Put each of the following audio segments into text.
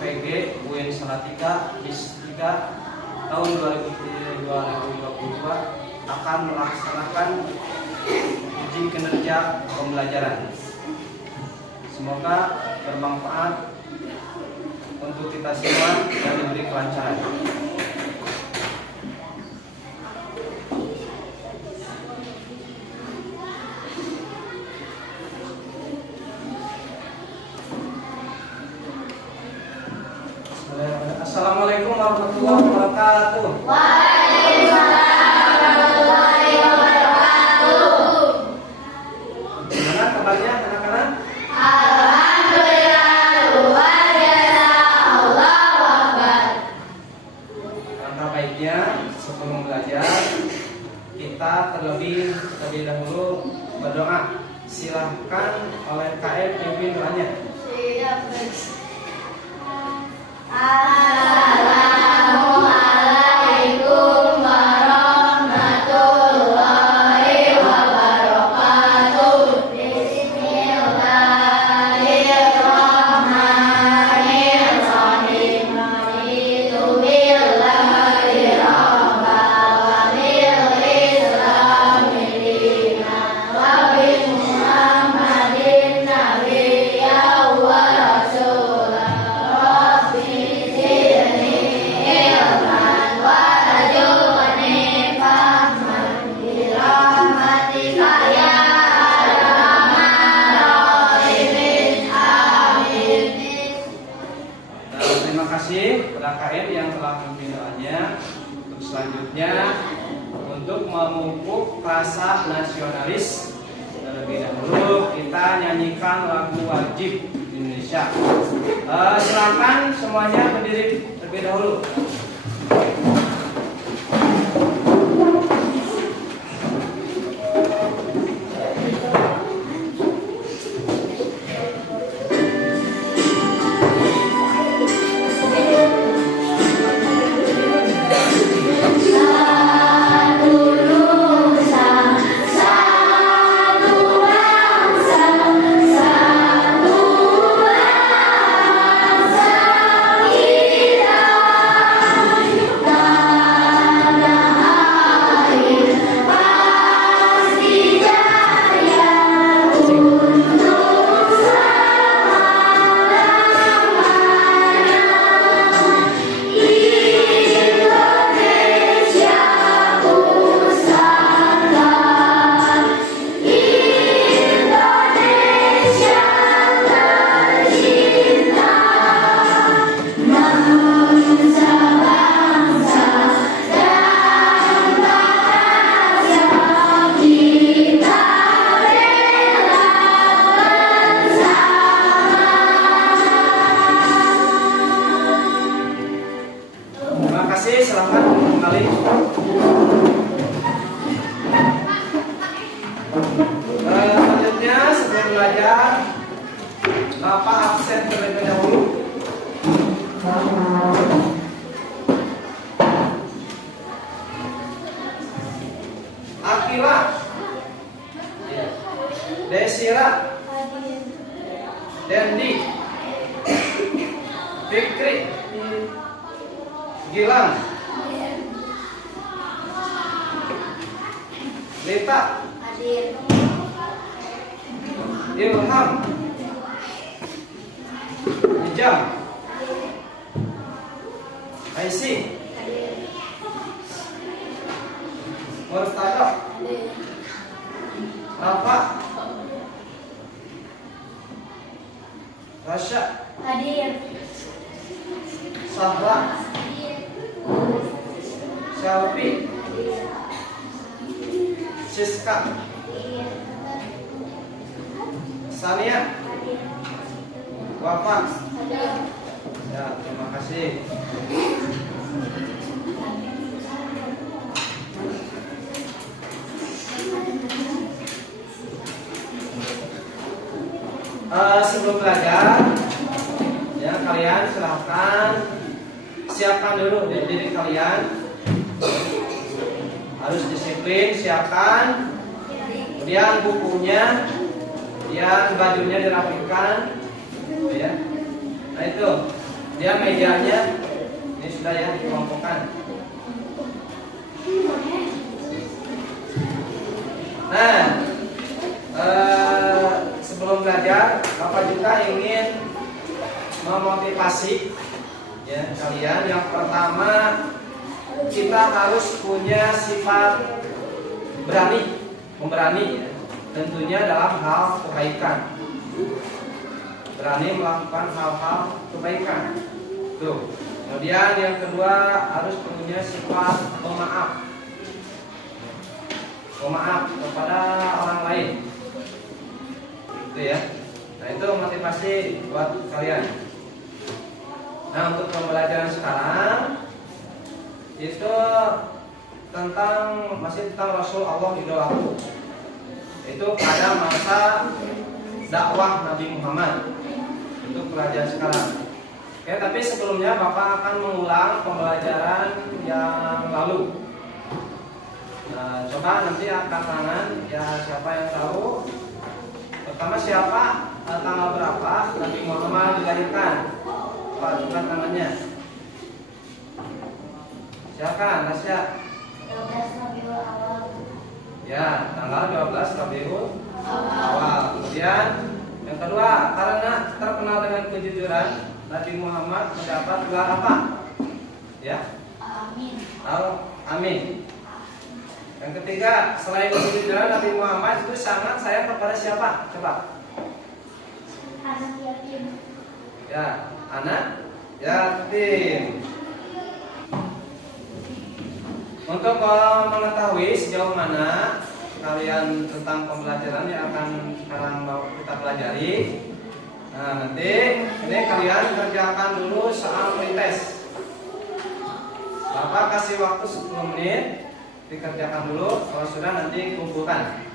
PG UIN Salatiga Fisika tahun 2022 akan melaksanakan uji kinerja pembelajaran. Semoga bermanfaat untuk kita semua dan diberi kelancaran. Assalamualaikum warahmatullahi wabarakatuh. Waalaikumsalam warahmatullahi wabarakatuh. Gimana kabarnya anak-anak? Alhamdulillah luar biasa. Allahu Akbar. Langkah baiknya sebelum belajar kita terlebih dahulu berdoa. Silahkan oleh KM pimpin doanya. Assalamualaikum warahmatullahi wabarakatuh. Bismillahirrahmanirrahim. Raditu billahi rabban wa bil islami dinan wa bi Muhammadin nabiyyan wa rasulan. Terima kasih kepada KM yang telah memimpin doanya. Untuk selanjutnya untuk memupuk rasa nasionalis, terlebih dahulu kita nyanyikan lagu wajib Indonesia. Silakan semuanya berdiri terlebih dahulu. Selamat kembali. Selanjutnya sebelum belajar, Bapak absen terlebih dahulu. Akila, Desira, Dendi, Fikri, Gilang, Lita, Ilham, Ijam, Aisy, Murtada, Rafa, Rasya, Sahra, Selvi, Siska, Sania, Wafa. Ya, terima kasih. Sebelum belajar, ya kalian silahkan siapkan dulu diri kalian. Harus disiplin, siapkan. Kemudian bukunya, kemudian bajunya dirapikan, ya. Nah itu. Kemudian mejanya ini sudah ya dikelompokkan. Nah, sebelum belajar, Bapak juga ingin memotivasi ya kalian. Yang pertama, kita harus punya sifat memberani ya. Tentunya dalam hal kebaikan. Berani melakukan hal-hal kebaikan. Tuh. Kemudian yang kedua harus punya sifat pemaaf. Pemaaf kepada orang lain. Itu ya. Nah, itu motivasi buat kalian. Nah, untuk pembelajaran sekarang itu masih tentang Rasul Allah idolaku. Itu pada masa dakwah Nabi Muhammad. Untuk pelajaran sekarang. Oke, tapi sebelumnya Bapak akan mengulang pembelajaran yang lalu. Nah, coba nanti angkat tangan ya, siapa yang tahu. Pertama siapa, tanggal berapa Nabi Muhammad dilahirkan? Pak, angkat tangannya. Silakan, Nasya. 12 Rabiul Awal. Ya, tanggal 12 Rabiul Awal. Kemudian yang kedua, karena terkenal dengan kejujuran, Nabi Muhammad mendapat gelar apa? Ya? Amin. Amin. Yang ketiga, selain kejujuran, Nabi Muhammad itu sangat sayang kepada siapa? Coba. Anak yatim. Ya, anak yatim. Untuk mengetahui sejauh mana kalian tentang pembelajaran yang akan sekarang kita pelajari, nah nanti ini kalian kerjakan dulu soal pretest. Bapak kasih waktu 10 menit, dikerjakan dulu. Kalau sudah nanti kumpulkan.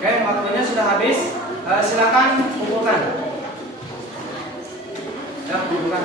Oke, waktunya sudah habis. Silakan kumpulkan. Ya, kumpulkan.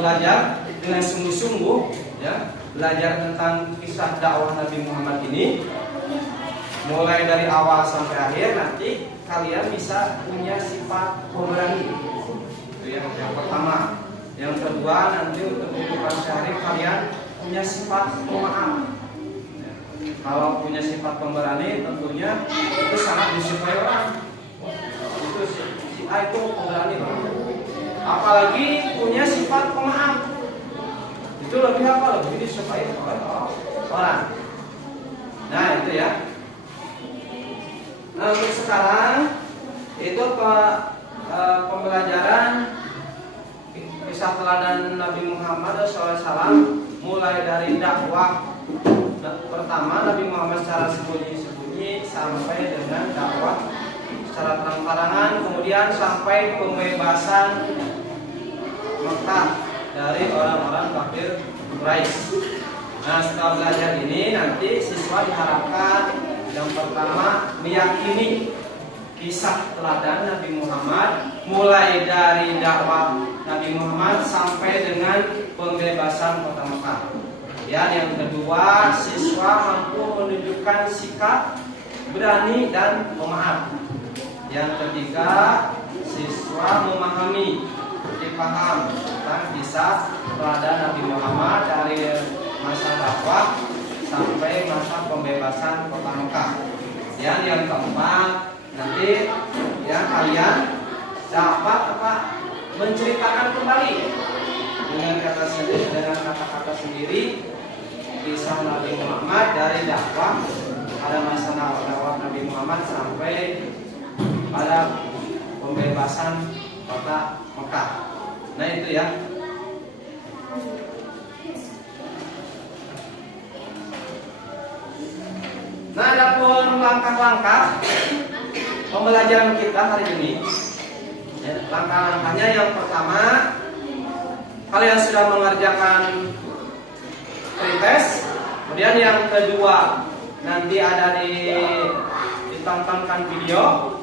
Belajar dengan sungguh-sungguh ya, belajar tentang kisah dakwah Nabi Muhammad ini mulai dari awal sampai akhir, nanti kalian bisa punya sifat pemberani. Itu yang pertama. Yang kedua, nanti untuk kehidupan sehari kalian punya sifat pemaaf. Kalau punya sifat pemberani tentunya itu sangat disukai orang. Itu si A itu pemberani banget. Apalagi punya sifat pemaaf, itu lebih apa? Lebih disukai oleh orang. Nah itu ya. Nah untuk sekarang itu pembelajaran kisah teladan Nabi Muhammad SAW mulai dari dakwah pertama Nabi Muhammad secara sembunyi-sembunyi sampai dengan dakwah secara terang-terangan, kemudian sampai pembebasan Mekah dari orang-orang kafir Quraisy. Nah setelah belajar ini nanti siswa diharapkan yang pertama meyakini kisah teladan Nabi Muhammad mulai dari dakwah Nabi Muhammad sampai dengan pembebasan kota Mekah. Yang kedua, siswa mampu menunjukkan sikap berani dan pemaaf. Yang ketiga, siswa memahami, dipaham tentang kisah teladan Nabi Muhammad dari masa dakwah sampai masa pembebasan kota Mekah. Yang keempat, nanti ya kalian dapat menceritakan kembali dengan kata-kata sendiri kisah Nabi Muhammad dari dakwah pada masa dakwah Nabi Muhammad sampai pada pembebasan kota Mekah. Nah itu ya. Nah adapun langkah-langkah pembelajaran kita hari ini, ya, langkah-langkahnya yang pertama, kalian sudah mengerjakan pretest. Kemudian yang kedua, nanti ada ditontonkan video,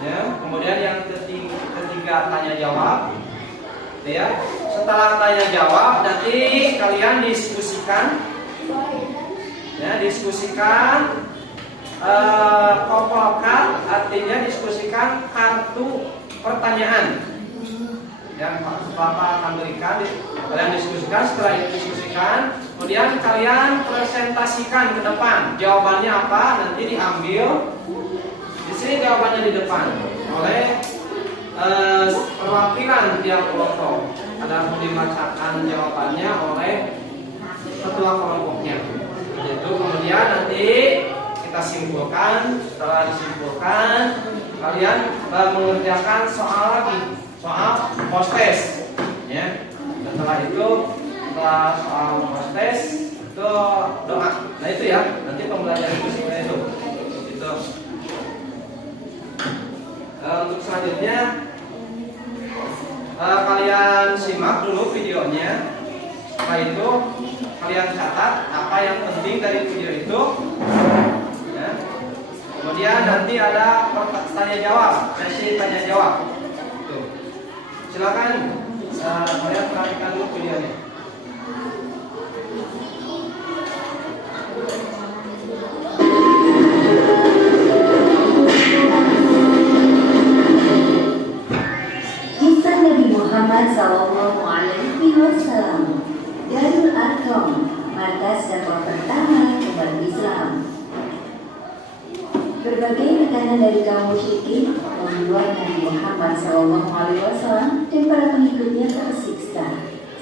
ya. Kemudian yang ketiga tanya jawab, ya. Setelah tanya jawab, nanti kalian diskusikan, ya, diskusikan koplokat, artinya diskusikan kartu pertanyaan yang Bapak akan berikan. Kalian diskusikan, setelah itu diskusikan, kemudian kalian presentasikan ke depan. Jawabannya apa? Nanti diambil. Di sini jawabannya di depan oleh perwakilan tiap kelompok. Ada dibacakan jawabannya oleh ketua kelompoknya. Itu kemudian nanti kita simpulkan. Setelah disimpulkan, kalian mengerjakan soal lagi, soal post-test, ya. Setelah itu, setelah soal post-test itu doa. Nah itu ya, nanti pembelajaran fisiknya itu. Untuk selanjutnya kalian simak dulu videonya. Setelah itu kalian catat apa yang penting dari video itu, ya. Kemudian nanti ada tanya jawab, sesi tanya jawab. Tuh. Silakan kalian perhatikan dulu videonya. Kisah Nabi Muhammad SAW, Darul Arqam, markas dakwah pertama umat Islam. Berbagai tekanan dari kaum musyrikin membuat Nabi Muhammad SAW dan para pengikutnya tersiksa,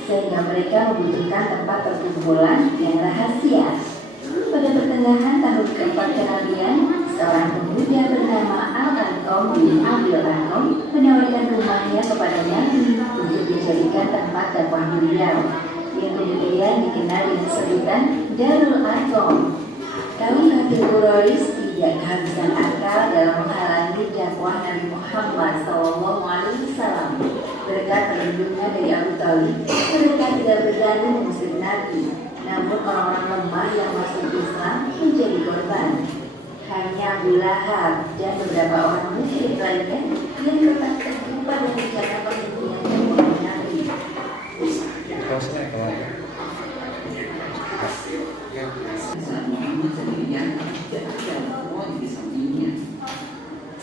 sehingga mereka membutuhkan tempat perkumpulan yang rahasia. Pada pertengahan tahun keempat kenabian, seorang pemuda bernama Al-Arqam bin Abil Arqam menawarkan rumahnya kepada Nabi untuk dijadikan tempat dakwah beliau, yang kemudian dikenal dengan sebutan Darul Arqam. Kaum kafir Quraisy tidak kehabisan akal dalam menghalangi dakwah Nabi Muhammad SAW. Berkat perlindungan dari Abu Thalib, mereka tidak berani mengusir Nabi. Namun orang-orang lemah yang masuk Islam menjadi korban. Hanya Abu Lahab dan beberapa orang musyrik lainnya yang tetap teguh pada rencana penghentian dakwah Nabi.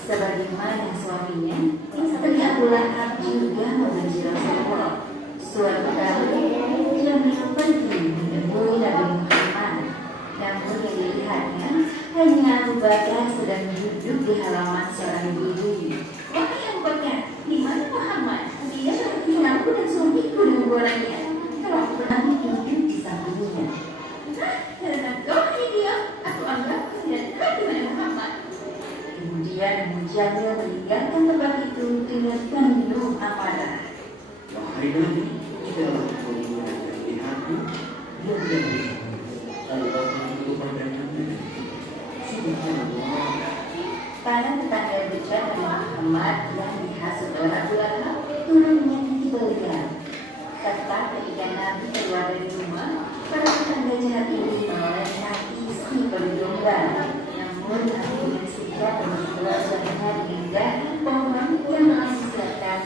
Sebagaimana suaminya, istri Abu Lahab juga membenci Rasulullah. Suatu kali, dia pergi menemui Nabi Muhammad. Namun namun yang dilihatnya hanya Abu Bakar sedang duduk di halaman seorang ibu-ibu. Wahai Abu Bakar, di mana Muhammad? Dia menghinaku dan suamiku dengan bolanya. Kalau aku pernah duduk di sampingnya. Karena kau hanya diam, aku anggap tidak tahu di mana Muhammad. Kemudian Abu Jamil meninggalkan tempat itu dengan penuh amarah. Wahai Nabi, tidaklah kau menggunakan lihatmu dan jangan tanpa menutup pandangannya. Subhanallah. Para tetangga dekat dengan Muhammad yang dihasut oleh Abu Lahab turun menyakiti beliau. Tepat ketika Nabi keluar dari rumah, para tetangga jahat ini melempar isi pada domba. Namun Nabi dengan sigap memukul suaminya dengan dahi pohon yang mengisahkan.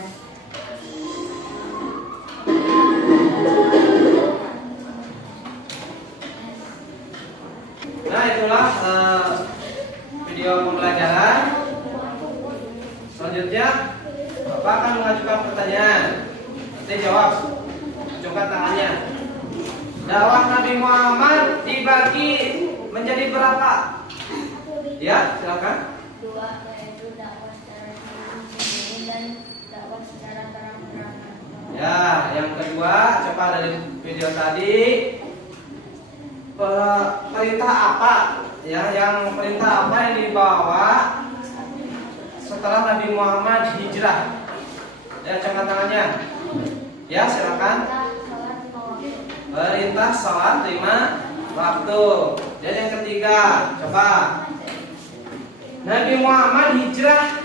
Nah, itulah video pembelajaran. Selanjutnya Bapak akan mengajukan pertanyaan. Nanti jawab. Ajukan tangannya. Dakwah Nabi Muhammad dibagi menjadi berapa? Ya, silakan. Dua, yaitu dakwah secara sendiri dan dakwah secara terang-terangan. Ya, yang kedua, coba dari video tadi perintah apa? Ya, yang perintah apa yang dibawa setelah Nabi Muhammad hijrah? Ya, angkat tangannya. Ya, silakan. Perintah sholat 5 waktu. Dan yang ketiga, coba. Nabi Muhammad hijrah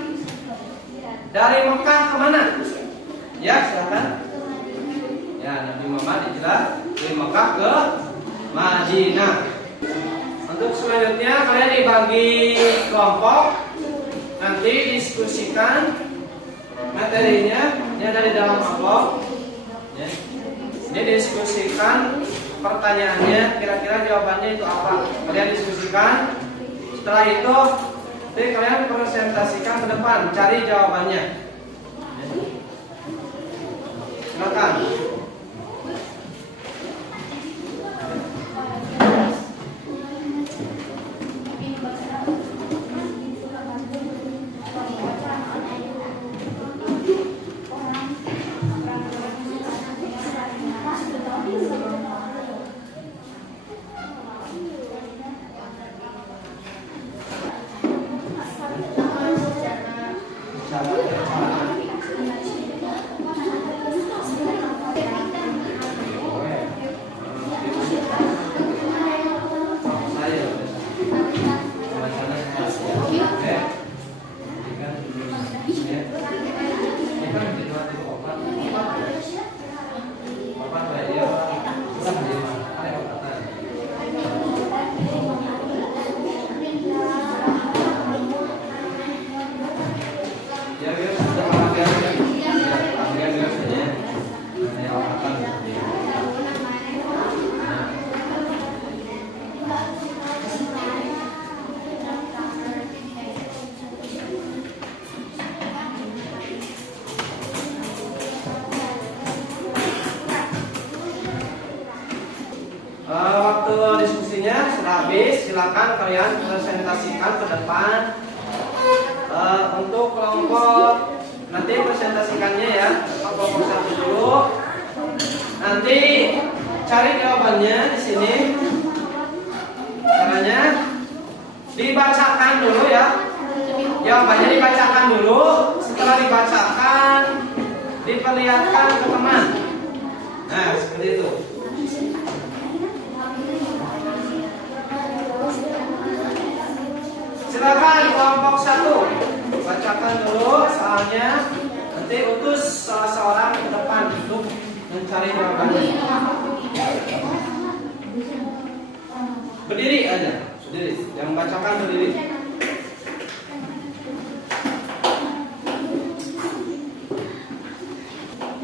dari Mekah ke mana? Ya, silakan. Ya, Nabi Muhammad hijrah dari Mekah ke Madinah. Untuk selanjutnya kalian dibagi kelompok. Nanti diskusikan materinya. Ini ada di dalam amplop. Ya. Ini diskusikan pertanyaannya, kira-kira jawabannya itu apa. Kalian diskusikan. Setelah itu, nanti kalian presentasikan ke depan, cari jawabannya. Silakan. Waktu diskusinya sudah habis, silakan kalian presentasikan ke depan. Untuk kelompok nanti presentasikannya ya, kelompok 1 dulu. Nanti cari jawabannya di sini. Caranya dibacakan dulu ya. Jawabannya dibacakan dulu. Setelah dibacakan, diperlihatkan ke teman. Nah, seperti itu. Silakan kelompok 1 bacakan dulu soalnya, nanti utus salah seorang ke depan untuk mencari jawabannya. Berdiri aja, berdiri. Yang bacakan berdiri.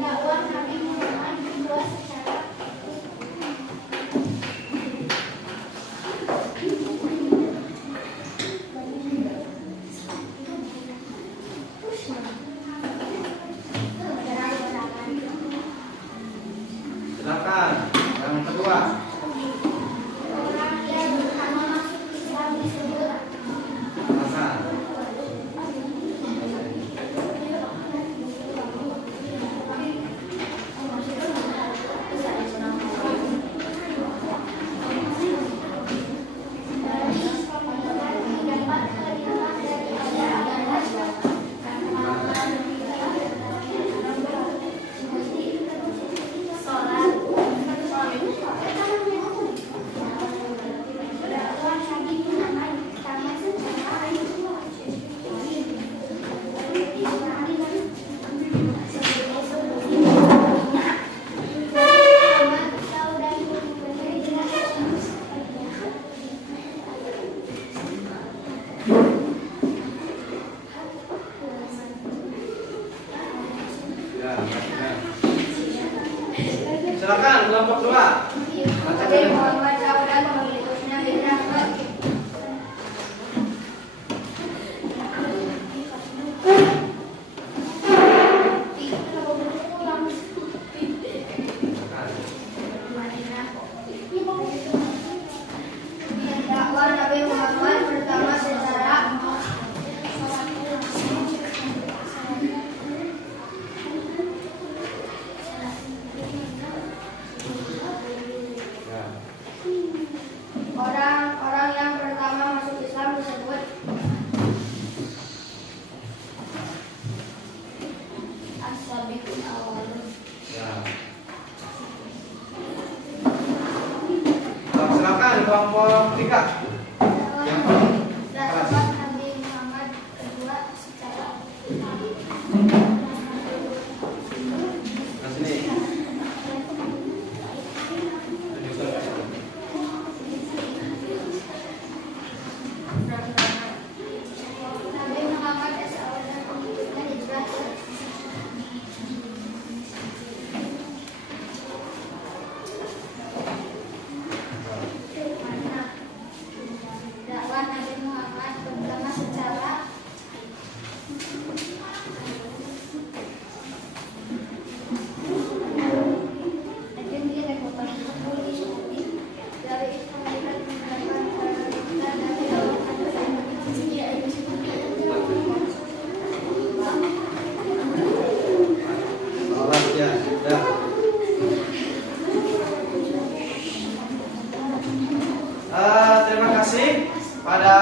Dakwah Nabi Muhammad dibuat secara Silakan. Yang kedua. orang yang beragama Ya, silakan kelompok 2. Nabi Muhammad SAW mengutusnya hijrah ke Madinah. Dakwah Nabi Muhammad pertama secara orang-orang yang pertama masuk Islam disebut as-sabiqun awwalun. Ya. Silakan kelompok 3. Dakwah Nabi Muhammad kedua secara Nah, sini. Nabi Muhammad SAW mengutusnya hijrah ke Madinah. Dakwah Nabi Muhammad pertama secara Sholat ya, sudah. Terima kasih pada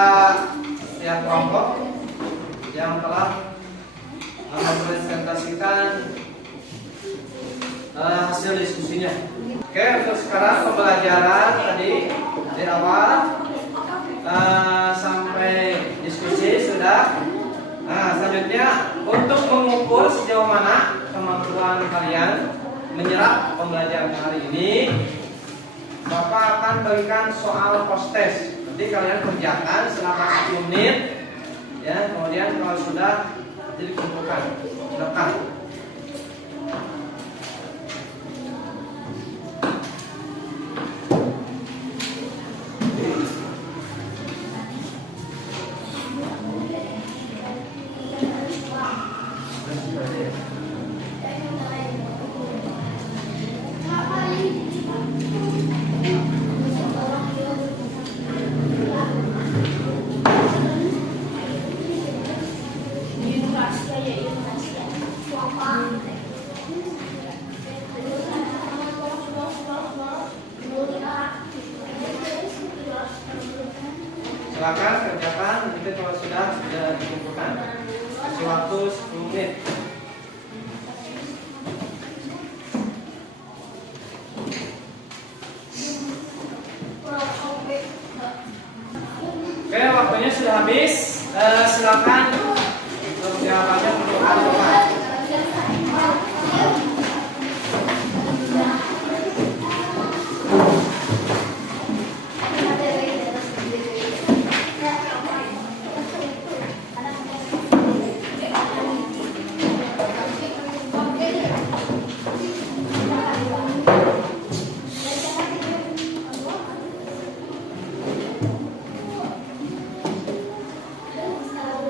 setiap kelompok yang telah mempresentasikan hasil diskusinya. Oke, untuk sekarang pembelajaran tadi di awal sampai diskusi sudah. Nah, selanjutnya untuk mengukur sejauh mana kemampuan kalian menyerap pembelajaran hari ini, Bapak akan bagikan soal post test. Nanti kalian kerjakan selama 1 menit, ya. Kemudian kalau sudah jadi kumpulkan. Silakan. Silakan kerjakan. Nanti kalau sudah dikumpulkan. Kasih waktu 10 menit. Oke, waktunya sudah habis. Silakan untuk jawabannya untuk Al-Quran.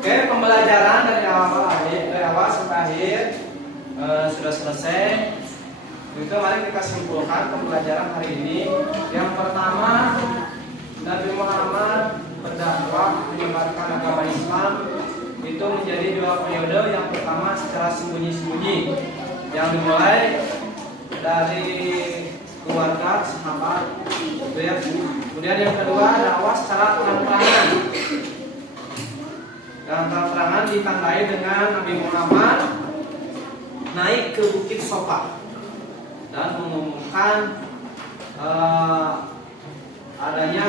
Oke, pembelajaran dari awal sampai akhir sudah selesai. Itu mari kita simpulkan pembelajaran hari ini. Yang pertama, Nabi Muhammad berdakwah menyebarkan agama Islam itu menjadi 2 periode. Yang pertama secara sembunyi-sembunyi, yang dimulai dari keluarga, sahabat, gitu ya. Kemudian yang kedua dakwah secara terang-terangan. Dan terang-terangan ditandai dengan Nabi Muhammad naik ke Bukit Sofa dan mengumumkan adanya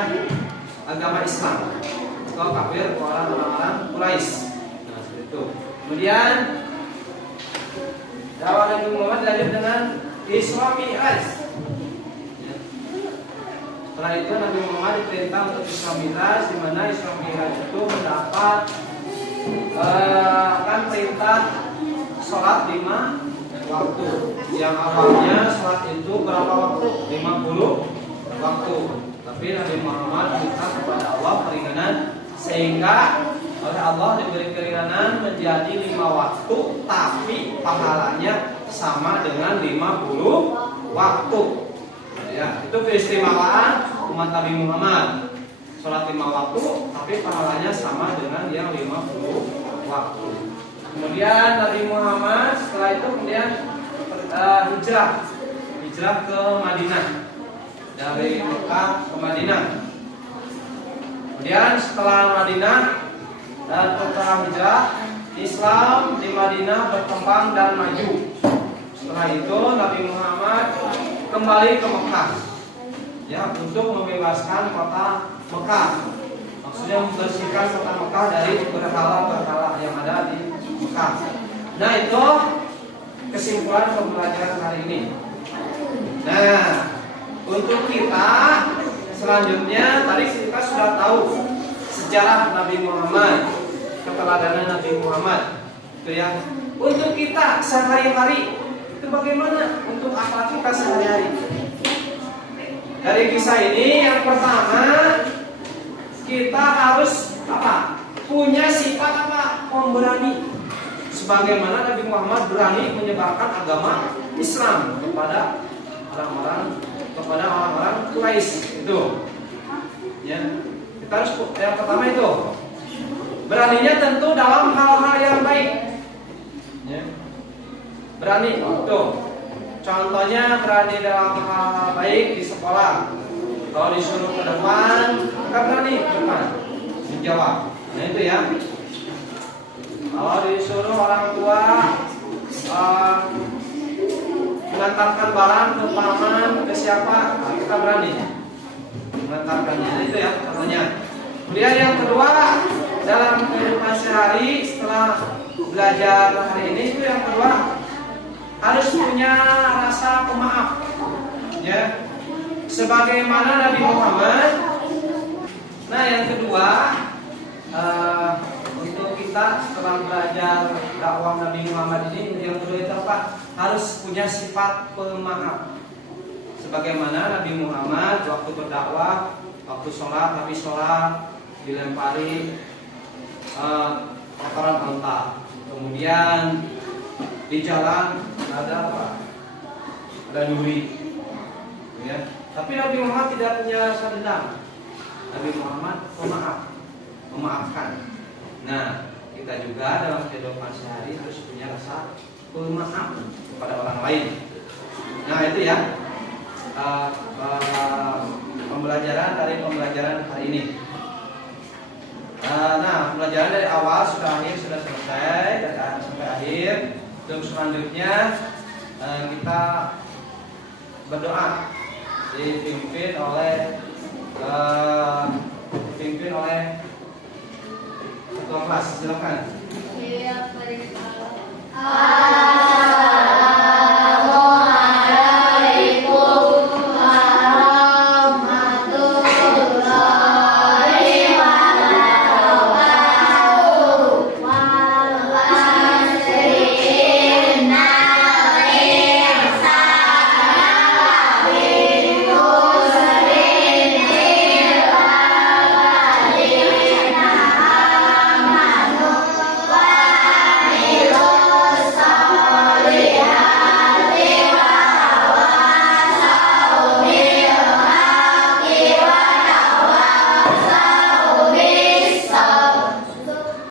agama Islam ke kafir, ke orang-orang Quraisy. Nah, seperti itu. Kemudian dakwah Nabi Muhammad lanjut dengan Isra Mi'raj. Setelah itu Nabi Muhammad diperintah untuk Isra Mi'raj, di mana Isra Mi'raj itu mendapat akan perintah sholat 5 waktu. Yang awalnya sholat itu berapa waktu? 50 waktu. Tapi Nabi Muhammad minta kepada Allah keringanan sehingga oleh Allah diberi keringanan menjadi 5 waktu, tapi pahalanya sama dengan 50 waktu. Ya, itu keistimewaan umat Nabi Muhammad. Sholat 5 waktu, tapi pahalanya sama dengan yang 50 waktu. Kemudian Nabi Muhammad setelah itu kemudian hijrah ke Madinah, dari Mekah ke Madinah. Kemudian setelah Madinah dan setelah hijrah, Islam di Madinah berkembang dan maju. Setelah itu Nabi Muhammad kembali ke Mekah, ya, untuk membebaskan kota Mekah. Maksudnya membersihkan kota Mekah dari berhala-berhala yang ada di Mekah. Nah, itu kesimpulan pembelajaran hari ini. Nah, untuk kita selanjutnya tadi kita sudah tahu sejarah Nabi Muhammad, keteladanan Nabi Muhammad, itu ya. Untuk kita sehari-hari itu bagaimana untuk akhlak kita sehari-hari? Dari kisah ini yang pertama kita harus apa? Punya sifat apa? Pemberani. Sebagaimana Nabi Muhammad berani menyebarkan agama Islam kepada orang-orang Quraisy itu. Ya. Kita harus yang pertama itu. Beraninya tentu dalam hal-hal yang baik. Ya. Berani itu. Contohnya berani dalam hal-hal baik di sekolah. Kalau disuruh ke depan, kita berani ke depan menjawab. Nah itu ya. Kalau disuruh orang tua mengantarkan barang ke paman, ke siapa, kita berani mengantarkannya. Nah, itu ya contohnya. Kemudian yang kedua, dalam kehidupan sehari setelah belajar hari ini, itu yang kedua harus punya rasa pemaaf, ya, sebagaimana Nabi Muhammad. Nah, yang kedua, untuk kita setelah belajar dakwah Nabi Muhammad ini, yang kedua itu apa? Harus punya sifat pemaaf, sebagaimana Nabi Muhammad waktu berdakwah, waktu sholat, Nabi sholat dilempari kotoran unta. Kemudian di jalan ada apa? Ada duri, ya. Tapi Nabi Muhammad tidak punya rasa dendam. Nabi Muhammad memaafkan. Nah, kita juga dalam kehidupan sehari harus punya rasa pemaaf kepada orang lain. Nah, itu ya pembelajaran hari ini. Nah, pembelajaran dari awal sudah selesai dari akhir sampai akhir. Untuk selanjutnya kita berdoa dipimpin oleh ketua kelas. Silakan.